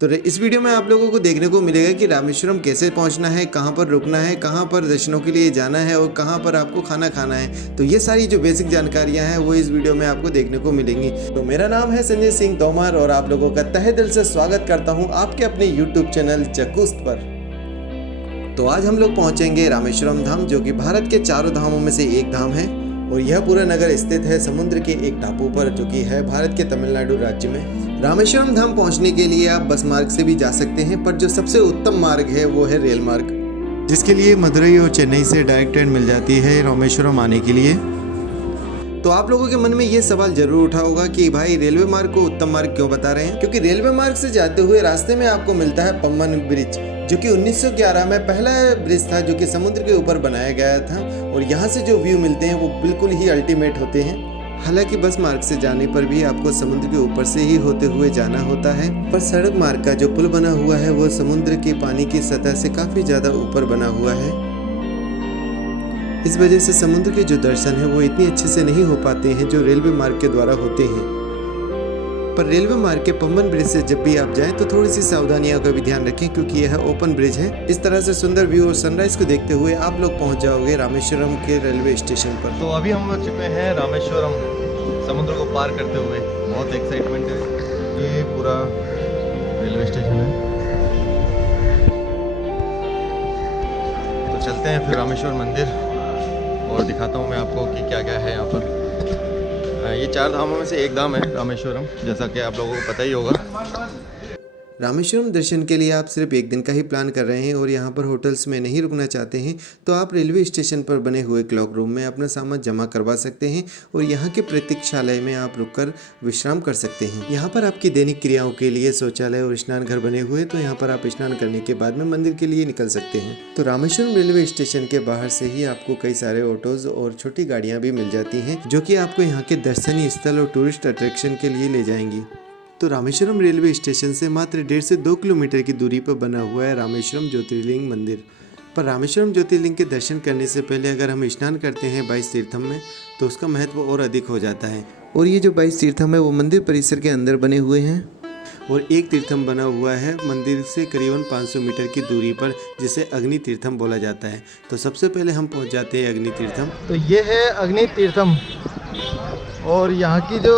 तो इस वीडियो में आप लोगों को देखने को मिलेगा कि रामेश्वरम कैसे पहुंचना है, कहां पर रुकना है, कहां पर दर्शनों के लिए जाना है और कहां पर आपको खाना खाना है। तो ये सारी जो बेसिक जानकारियां हैं वो इस वीडियो में आपको देखने को मिलेंगी। तो मेरा नाम है संजय सिंह तोमर और आप लोगों का तहे दिल से स्वागत करता हूँ आपके अपने यूट्यूब चैनल जकुस्त पर। तो आज हम लोग पहुंचेंगे रामेश्वरम धाम, जो कि भारत के चारों धामों में से एक धाम है और यह पूरा नगर स्थित है समुद्र के एक टापू पर, जो कि है भारत के तमिलनाडु राज्य में। रामेश्वरम धाम पहुंचने के लिए आप बस मार्ग से भी जा सकते हैं, पर जो सबसे उत्तम मार्ग है वो है रेल मार्ग, जिसके लिए मदुरई और चेन्नई से डायरेक्ट ट्रेन मिल जाती है रामेश्वरम आने के लिए। तो आप लोगों के मन में ये सवाल जरूर उठा होगा कि भाई रेलवे मार्ग को उत्तम मार्ग क्यों बता रहे हैं? क्योंकि रेलवे मार्ग से जाते हुए रास्ते में आपको मिलता है पम्बन ब्रिज, जो कि 1911 में पहला ब्रिज था जो कि समुद्र के ऊपर बनाया गया था और यहाँ से जो व्यू मिलते हैं वो बिल्कुल ही अल्टीमेट होते हैं। हालांकि बस मार्ग से जाने पर भी आपको समुद्र के ऊपर से ही होते हुए जाना होता है, पर सड़क मार्ग का जो पुल बना हुआ है वो समुद्र के पानी की सतह से काफी ज्यादा ऊपर बना हुआ है। इस वजह से समुद्र के जो दर्शन है वो इतनी अच्छे से नहीं हो पाते हैं जो रेलवे मार्ग के द्वारा होते हैं। पर रेलवे मार्ग के पम्बन ब्रिज से जब भी आप जाएं तो थोड़ी सी सावधानियों का भी ध्यान रखें, क्योंकि यह ओपन ब्रिज है। इस तरह से सुंदर व्यू और सनराइज को देखते हुए आप लोग पहुंच जाओगे रामेश्वरम के रेलवे स्टेशन पर। तो अभी हम चुके हैं रामेश्वरम, समुद्र को पार करते हुए। बहुत एक्साइटमेंट है। ये पूरा रेलवे स्टेशन है। तो चलते हैं फिर रामेश्वर मंदिर और दिखाता हूँ मैं आपको कि क्या क्या है यहाँ पर। ये चार धामों में से एक धाम है रामेश्वरम, जैसा कि आप लोगों को पता ही होगा। रामेश्वरम दर्शन के लिए आप सिर्फ एक दिन का ही प्लान कर रहे हैं और यहाँ पर होटल्स में नहीं रुकना चाहते हैं, तो आप रेलवे स्टेशन पर बने हुए क्लॉक रूम में अपना सामान जमा करवा सकते हैं और यहाँ के प्रतीक्षालय में आप रुककर विश्राम कर सकते हैं। यहाँ पर आपकी दैनिक क्रियाओं के लिए शौचालय और स्नान घर बने हुए, तो यहाँ पर आप स्नान करने के बाद में मंदिर के लिए निकल सकते हैं। तो रामेश्वरम रेलवे स्टेशन के बाहर से ही आपको कई सारे ऑटोज और छोटी गाड़ियाँ भी मिल जाती हैं, जो कि आपको यहाँ के दर्शनीय स्थल और टूरिस्ट अट्रैक्शन के लिए ले जाएंगी। तो रामेश्वरम रेलवे स्टेशन से मात्र 1.5 से 2 किलोमीटर की दूरी पर बना हुआ है रामेश्वरम ज्योतिर्लिंग मंदिर। पर रामेश्वरम ज्योतिर्लिंग के दर्शन करने से पहले अगर हम स्नान करते हैं 22 तीर्थम में, तो उसका महत्व और अधिक हो जाता है। और ये जो 22 तीर्थम है वो मंदिर परिसर के अंदर बने हुए हैं और एक तीर्थम बना हुआ है मंदिर से करीबन 500 मीटर की दूरी पर, जिसे अग्नि तीर्थम बोला जाता है। तो सबसे पहले हम पहुँच जाते हैं अग्नि तीर्थम। तो ये है अग्नि तीर्थम और यहाँ की जो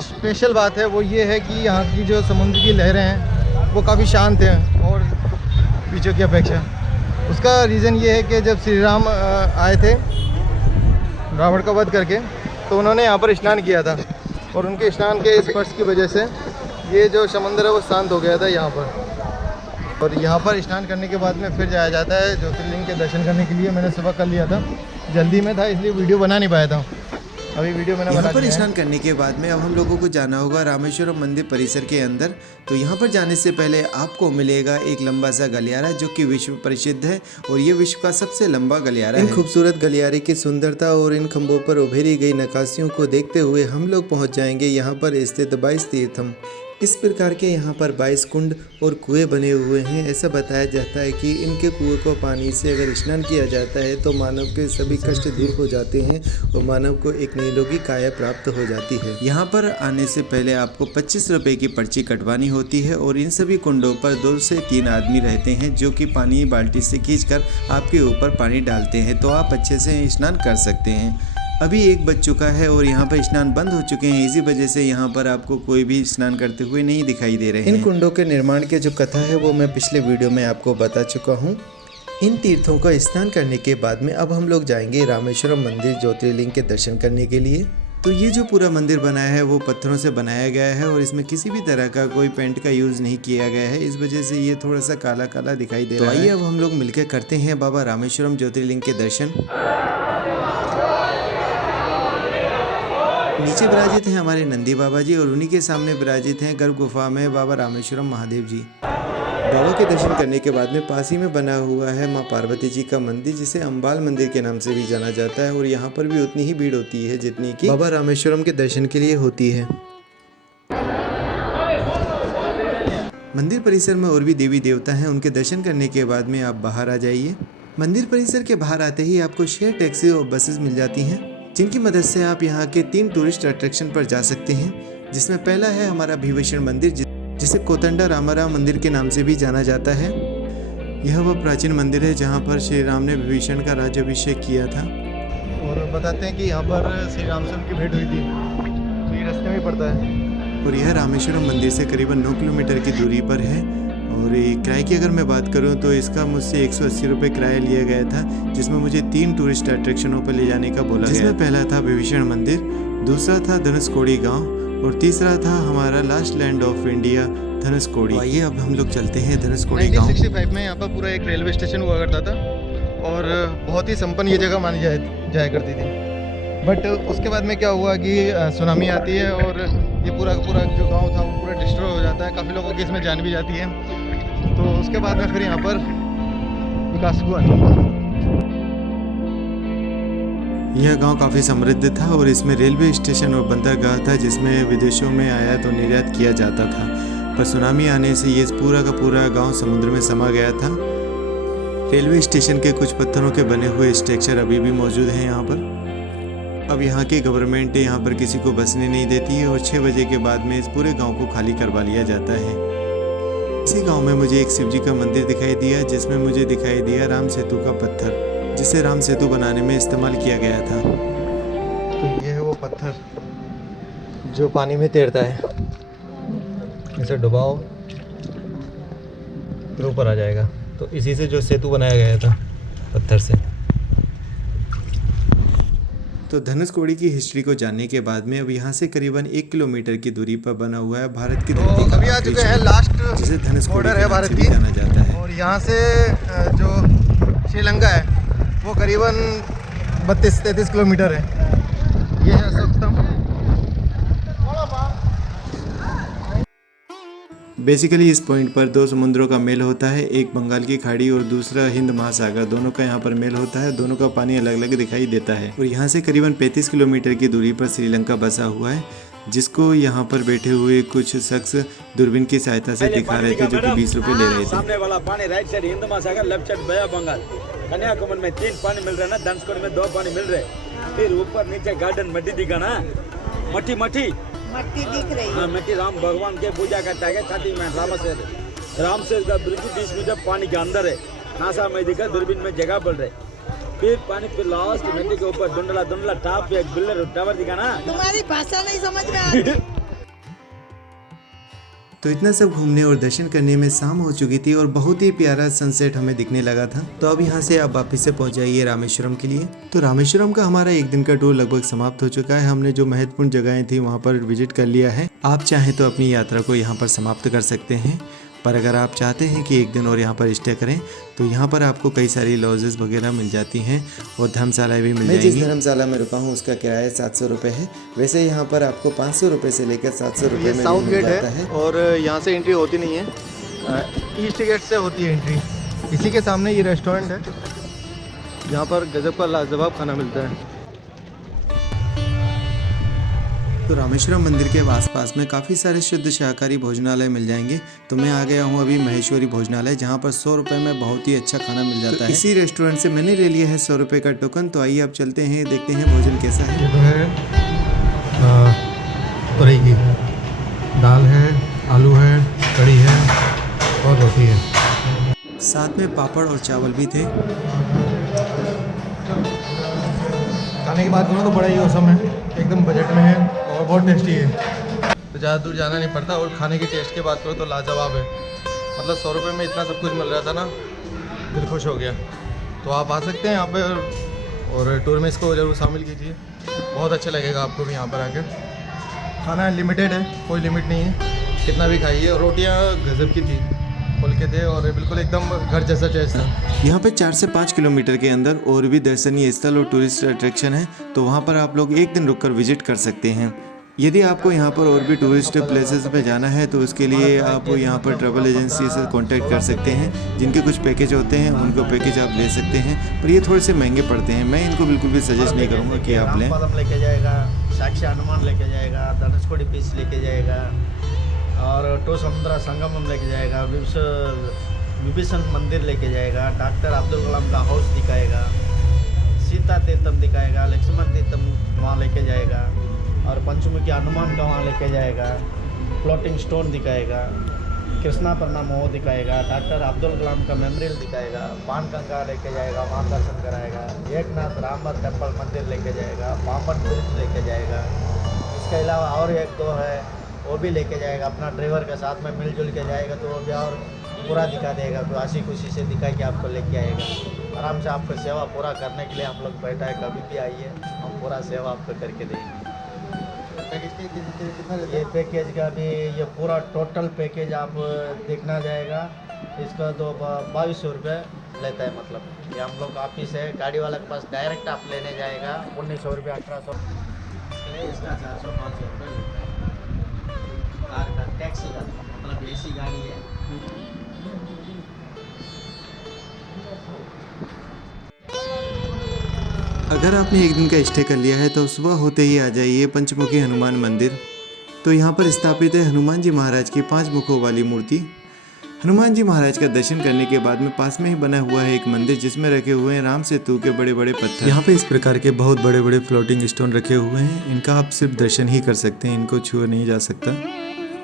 स्पेशल बात है वो ये है कि यहाँ की जो समुद्र की लहरें हैं वो काफ़ी शांत हैं और बीचों की अपेक्षा। उसका रीज़न ये है कि जब श्री राम आए थे रावण का वध करके, तो उन्होंने यहाँ पर स्नान किया था और उनके स्नान के स्पर्श की वजह से ये जो समुद्र है वो शांत हो गया था यहाँ पर। और यहाँ पर स्नान करने के बाद में फिर जाया जाता है ज्योतिर्लिंग के दर्शन करने के लिए। मैंने सुबह कर लिया था, जल्दी में था इसलिए वीडियो बना नहीं पाया था। अभी वीडियो मैंने यहाँ पर स्नान करने के बाद में अब हम लोगों को जाना होगा रामेश्वरम मंदिर परिसर के अंदर। तो यहाँ पर जाने से पहले आपको मिलेगा एक लंबा सा गलियारा, जो कि विश्व प्रसिद्ध है और ये विश्व का सबसे लंबा गलियारा है। इन खूबसूरत गलियारे की सुंदरता और इन खंभों पर उभरी गई नक्काशियों को देखते हुए हम लोग पहुँच जाएंगे यहाँ पर स्थित 22 तीर्थम। इस प्रकार के यहाँ पर 22 कुंड और कुएं बने हुए हैं। ऐसा बताया जाता है कि इनके कुएं को पानी से अगर स्नान किया जाता है तो मानव के सभी कष्ट दूर हो जाते हैं और मानव को एक निरोगी काया प्राप्त हो जाती है। यहाँ पर आने से पहले आपको 25 रुपए की पर्ची कटवानी होती है और इन सभी कुंडों पर 2 से 3 आदमी रहते हैं, जो कि पानी बाल्टी से खींचकर आपके ऊपर पानी डालते हैं, तो आप अच्छे से स्नान कर सकते हैं। अभी 1 बज चुका है और यहाँ पर स्नान बंद हो चुके हैं, इसी वजह से यहाँ पर आपको कोई भी स्नान करते हुए नहीं दिखाई दे रहे हैं। इन कुंडों के निर्माण की जो कथा है वो मैं पिछले वीडियो में आपको बता चुका हूँ। इन तीर्थों का स्नान करने के बाद में अब हम लोग जाएंगे रामेश्वरम मंदिर ज्योतिर्लिंग के दर्शन करने के लिए। तो ये जो पूरा मंदिर बनाया है वो पत्थरों से बनाया गया है और इसमें किसी भी तरह का कोई पेंट का यूज नहीं किया गया है, इस वजह से ये थोड़ा सा काला काला दिखाई दे रहा है। तो आइए अब हम लोग मिलकर करते हैं बाबा रामेश्वरम ज्योतिर्लिंग के दर्शन। नीचे विराजित हैं हमारे नंदी बाबा जी और उन्हीं के सामने विराजित हैं गर्भ गुफा में बाबा रामेश्वरम महादेव जी। बाबा के दर्शन करने के बाद में पास ही में बना हुआ है माँ पार्वती जी का मंदिर, जिसे अम्बाल मंदिर के नाम से भी जाना जाता है और यहाँ पर भी उतनी ही भीड़ होती है जितनी कि बाबा रामेश्वरम के दर्शन के लिए होती है। मंदिर परिसर में और भी देवी देवता हैं, उनके दर्शन करने के बाद में आप बाहर आ जाइए। मंदिर परिसर के बाहर आते ही आपको शेयर टैक्सी और बसेस मिल जाती हैं, जिनकी मदद से आप यहाँ के 3 टूरिस्ट अट्रैक्शन पर जा सकते हैं, जिसमें पहला है हमारा भीमेश्वर मंदिर, जिसे कोतंडा रामाराव मंदिर के नाम से भी जाना जाता है। यह वह प्राचीन मंदिर है जहाँ पर श्री राम ने विभीषण का राज्याभिषेक किया था। और बताते हैं कि यहाँ पर श्री राम से उनकी भेंट हुई थी, तो ये रास्ते में पड़ता है। और यह रामेश्वरम मंदिर से करीबन 9 किलोमीटर की दूरी पर है। और किराए की अगर मैं बात करूं तो इसका मुझसे 180 रुपये किराया लिया गया था, जिसमें मुझे 3 टूरिस्ट अट्रैक्शनों पर ले जाने का बोला गया। जिसमें पहला था विभीषण मंदिर, दूसरा था धनुषकोडी गांव और तीसरा था हमारा last land of India Dhanushkodi. आइए अब हम लोग चलते हैं धनुषकोडी गांव। 1965 में यहाँ पर पूरा एक रेलवे स्टेशन हुआ करता था और बहुत ही संपन्न ये जगह मानी जाया करती थी। बट उसके बाद में क्या हुआ कि सुनामी आती है और ये पूरा का पूरा जो गांव था वो पूरा डिस्ट्रॉय हो जाता है, काफ़ी लोगों की इसमें जान भी जाती है। तो उसके बाद में फिर यहाँ पर विकास हुआ नहीं। यह गांव काफ़ी समृद्ध था और इसमें रेलवे स्टेशन और बंदरगाह था, जिसमें विदेशों में आयात और निर्यात किया जाता था। पर सुनामी आने से ये पूरा का पूरा गांव समुद्र में समा गया था। रेलवे स्टेशन के कुछ पत्थरों के बने हुए स्ट्रक्चर अभी भी मौजूद हैं यहाँ पर। अब यहाँ की गवर्नमेंट यहाँ पर किसी को बसने नहीं देती है और 6 बजे के बाद में इस पूरे गांव को खाली करवा लिया जाता है। इसी गांव में मुझे एक शिवजी का मंदिर दिखाई दिया, जिसमें मुझे दिखाई दिया राम सेतु का पत्थर, जिसे राम सेतु बनाने में इस्तेमाल किया गया था। तो ये है वो पत्थर जो पानी में तैरता है, इसे डुबाओ फिर ऊपर आ जाएगा। तो इसी से जो सेतु बनाया गया था पत्थर से। तो धनुषकोडी की हिस्ट्री को जानने के बाद में अब यहाँ से करीबन 1 किलोमीटर की दूरी पर बना हुआ है भारत की धरती का अभी आ चुके हैं लास्ट जिसे धनुषकोडी बॉर्डर के है नाम भारत से भी की, जाना जाता है। और यहाँ से जो श्रीलंका है वो करीबन 32-33 किलोमीटर है। ये है अशोक स्तंभ। बेसिकली इस पॉइंट पर 2 समुद्रों का मेल होता है, एक बंगाल की खाड़ी और दूसरा हिंद महासागर, दोनों का यहाँ पर मेल होता है। दोनों का पानी अलग अलग दिखाई देता है। और यहाँ से करीबन 35 किलोमीटर की दूरी पर श्रीलंका बसा हुआ है, जिसको यहाँ पर बैठे हुए कुछ शख्स दूरबीन की सहायता से दिखा रहे थे, जो कि 20 रुपए ले रहे थे। सामने वाला पानी राइट साइड हिंद महासागर, लेफ्ट साइड बया बंगाल। कन्याकुमारी में 3 पानी मिल रहा है ना, धनुषकोडी में 2 पानी मिल रहे। फिर ऊपर नीचे गार्डन मट्टी दिखा ना, मट्टी दिख रही है। हाँ, मट्टी राम भगवान के पूजा करता है। छाती में राम से का बिल्कुल 20 मीटर पानी के अंदर है। नासा में दिखा, दूरबीन में जगह पड़ रहे। फिर पानी फिर लास्ट नदी के ऊपर धुंधला टॉप पे एक बिल्डर टावर दिखा ना। तुम्हारी भाषा नहीं समझ में आती। तो इतना सब घूमने और दर्शन करने में शाम हो चुकी थी और बहुत ही प्यारा सनसेट हमें दिखने लगा था। तो अब यहाँ से आप वापस से पहुँच जाइए रामेश्वरम के लिए। तो रामेश्वरम का हमारा 1 दिन का टूर लगभग समाप्त हो चुका है। हमने जो महत्वपूर्ण जगहें थी वहाँ पर विजिट कर लिया है। आप चाहें तो अपनी यात्रा को यहाँ पर समाप्त कर सकते हैं, पर अगर आप चाहते हैं कि 1 दिन और यहाँ पर स्टे करें तो यहाँ पर आपको कई सारी लॉजेस वगैरह मिल जाती हैं और धर्मशालाएं भी मिल जाएंगी। मैं जिस धर्मशाला में रुका हूँ उसका किराया 700 रुपये है। वैसे यहाँ पर आपको 500 रुपये से लेकर 700 रुपये में साउथ मिल गेट जाता है और यहाँ से एंट्री होती नहीं है, ईस्ट गेट से होती है एंट्री। इसी के सामने ये रेस्टोरेंट है जहाँ पर गजब का लाजवाब खाना मिलता है। तो रामेश्वरम मंदिर के आसपास में काफ़ी सारे शुद्ध शाकाहारी भोजनालय मिल जाएंगे। तो मैं आ गया हूँ अभी महेश्वरी भोजनालय, जहाँ पर 100 रुपये में बहुत ही अच्छा खाना मिल जाता है। इसी रेस्टोरेंट से मैंने ले लिया है 100 रुपये का टोकन। तो आइए अब चलते हैं, देखते हैं भोजन कैसा है। ये तो है तुरई की दाल है, आलू है, कड़ी है और रोटी है। साथ में पापड़ और चावल भी थे। खाने की बात करूँ तो बड़ा ही औसम है, एकदम बजट में है और बहुत टेस्टी है। तो ज़्यादा दूर जाना नहीं पड़ता। और खाने की टेस्ट की बात करूँ तो लाजवाब है। मतलब 100 रुपये में इतना सब कुछ मिल रहा था ना, दिल खुश हो गया। तो आप आ सकते हैं यहाँ पे और टूर में इसको ज़रूर शामिल कीजिए, बहुत अच्छा लगेगा आपको भी यहाँ पर आकर। खाना लिमिटेड है, कोई लिमिट नहीं है, कितना भी खाइए। और रोटियाँ गजब की थी, खोल के थे और बिल्कुल एकदम घर जैसा टेस्ट था। यहाँ पर 4 से 5 किलोमीटर के अंदर और भी दर्शनीय स्थल और टूरिस्ट अट्रैक्शन है, तो वहाँ पर आप लोग 1 दिन रुककर विजिट कर सकते हैं। यदि आपको यहाँ पर और भी टूरिस्ट प्लेसेस पे जाना है तो उसके लिए आप यहाँ पर ट्रैवल एजेंसी से कांटेक्ट कर सकते हैं, जिनके कुछ पैकेज होते हैं, उनको पैकेज आप ले सकते हैं, पर ये थोड़े से महंगे पड़ते हैं। मैं इनको बिल्कुल भी सजेस्ट नहीं करूँगा कि आप लें। लेके जाएगा, साक्षी हनुमान लेके जाएगा, धनुषकोडी बीच लेके जाएगा और टो समुद्र संगमम लेके जाएगा, विभीषण मंदिर लेके जाएगा, डॉक्टर अब्दुल कलाम का हाउस दिखाएगा, सीता तीर्थम दिखाएगा, लक्ष्मण तीर्थम वहाँ लेके जाएगा और पंचमुखी हनुमान का वहाँ लेके जाएगा, फ्लोटिंग स्टोन दिखाएगा। कृष्णा प्रणाम वो दिखाएगा, डॉक्टर अब्दुल कलाम का मेमोरियल दिखाएगा, पान कंका लेके जाएगा, वहाँ दर्शन कराएगा, एकनाथ रामनाथ टेम्पल मंदिर लेके जाएगा, पापन ब्रिज लेके जाएगा। इसके अलावा और एक दो है वो भी लेके जाएगा, अपना ड्राइवर के साथ में मिलजुल के जाएगा तो वो भी और पूरा दिखा देगा, कोई हंसी खुशी से दिखा के आपको लेके आएगा। आराम से आपको सेवा पूरा करने के लिए हम लोग बैठा है, कभी भी आइए, हम पूरा सेवा आपको करके देंगे। ये पैकेज का भी ये पूरा टोटल पैकेज आप देखना जाएगा, इसका तो 2200 रुपये लेता है। मतलब ये हम लोग ऑफिस है, गाड़ी वाला के पास डायरेक्ट आप लेने जाएगा 1900 रुपये 1800, इसका 400-500 रुपये लेता है। कार का टैक्सी का मतलब ऐसी गाड़ी है। अगर आपने एक दिन का स्टे कर लिया है तो सुबह होते ही आ जाइए पंचमुखी हनुमान मंदिर। तो यहाँ पर स्थापित है हनुमान जी महाराज की 5 मुखों वाली मूर्ति। हनुमान जी महाराज का दर्शन करने के बाद में पास में ही बना हुआ है एक मंदिर जिसमें रखे हुए हैं राम सेतु के बड़े बड़े पत्थर। यहाँ पे इस प्रकार के बहुत बड़े बड़े फ्लोटिंग स्टोन रखे हुए हैं, इनका आप सिर्फ दर्शन ही कर सकते हैं, इनको छुआ नहीं जा सकता।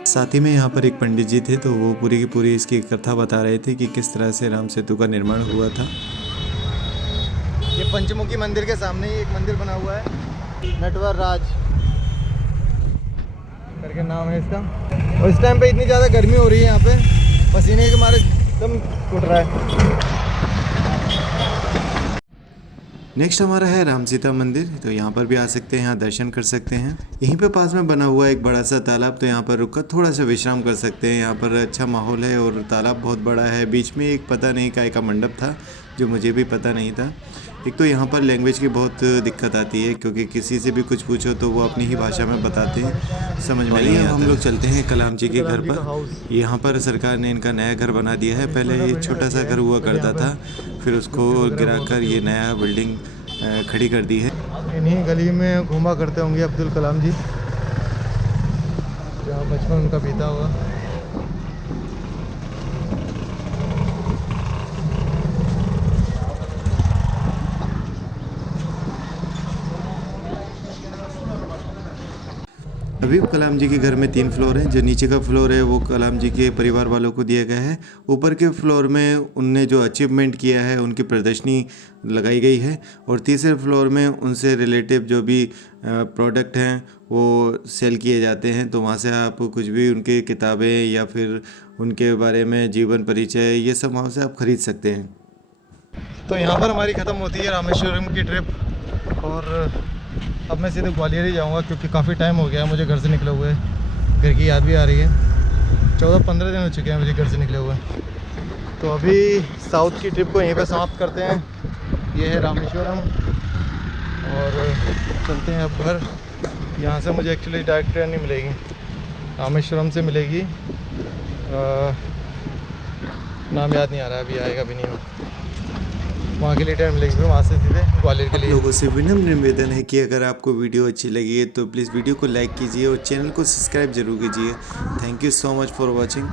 साथ ही में यहाँ पर एक पंडित जी थे तो वो पूरी की पूरी इसकी कथा बता रहे थे कि किस तरह से राम सेतु का निर्माण हुआ था। ये पंचमुखी मंदिर के सामने ही एक मंदिर बना हुआ है, नटवर राज करके नाम है इसका। और इस टाइम पे इतनी ज़्यादा गर्मी हो रही है यहाँ पे, पसीने के मारे एकदम टूट रहा है। नेक्स्ट हमारा है राम सीता मंदिर। तो यहाँ पर भी आ सकते हैं, यहाँ दर्शन कर सकते हैं। यहीं पे पास में बना हुआ है एक बड़ा सा तालाब, तो यहाँ पर रुककर थोड़ा सा विश्राम कर सकते हैं। यहाँ पर अच्छा माहौल है और तालाब बहुत बड़ा है। बीच में एक पता नहीं काय का मंडप था जो मुझे भी पता नहीं था। एक तो यहाँ पर लैंग्वेज की बहुत दिक्कत आती है क्योंकि किसी से भी कुछ पूछो तो वो अपनी ही भाषा में बताते हैं, समझ में नहीं आता। हम लोग चलते हैं कलाम जी के घर पर। यहाँ पर सरकार ने इनका नया घर बना दिया है। पहले ये छोटा सा घर हुआ करता था, फिर उसको गिराकर ये नया बिल्डिंग खड़ी कर दी है। इन्हीं गली में घूमा करते होंगे अब्दुल कलाम जी, जहाँ बचपन उनका बीता हुआ। अभी कलाम जी के घर में 3 फ्लोर हैं। जो नीचे का फ्लोर है वो कलाम जी के परिवार वालों को दिया गया है। ऊपर के फ्लोर में उनने जो अचीवमेंट किया है उनकी प्रदर्शनी लगाई गई है। और तीसरे फ्लोर में उनसे रिलेटिव जो भी प्रोडक्ट हैं वो सेल किए जाते हैं। तो वहाँ से आप कुछ भी उनकी किताबें या फिर उनके बारे में जीवन परिचय ये सब वहाँ से आप खरीद सकते हैं। तो यहाँ पर हमारी ख़त्म होती है रामेश्वरम की ट्रिप, और अब मैं सीधे ग्वालियर ही जाऊँगा क्योंकि काफ़ी टाइम हो गया है मुझे घर से निकले हुए। घर की याद भी आ रही है, 14-15 दिन हो चुके हैं मुझे घर से निकले हुए। तो अभी साउथ की ट्रिप को यहीं पे समाप्त करते हैं। ये है रामेश्वरम और चलते हैं अब घर। यहाँ से मुझे एक्चुअली डायरेक्ट ट्रेन नहीं मिलेगी, रामेश्वरम से मिलेगी। नाम याद नहीं आ रहा, अभी आएगा भी नहीं हो। वहाँ के लिए ट्रेन मिलेगी, फिर वहाँ से सीधे ग्वालियर के लिए। लोगों से विनम्र निवेदन है कि अगर आपको वीडियो अच्छी लगी है तो प्लीज़ वीडियो को लाइक कीजिए और चैनल को सब्सक्राइब जरूर कीजिए। Thank you so much for watching.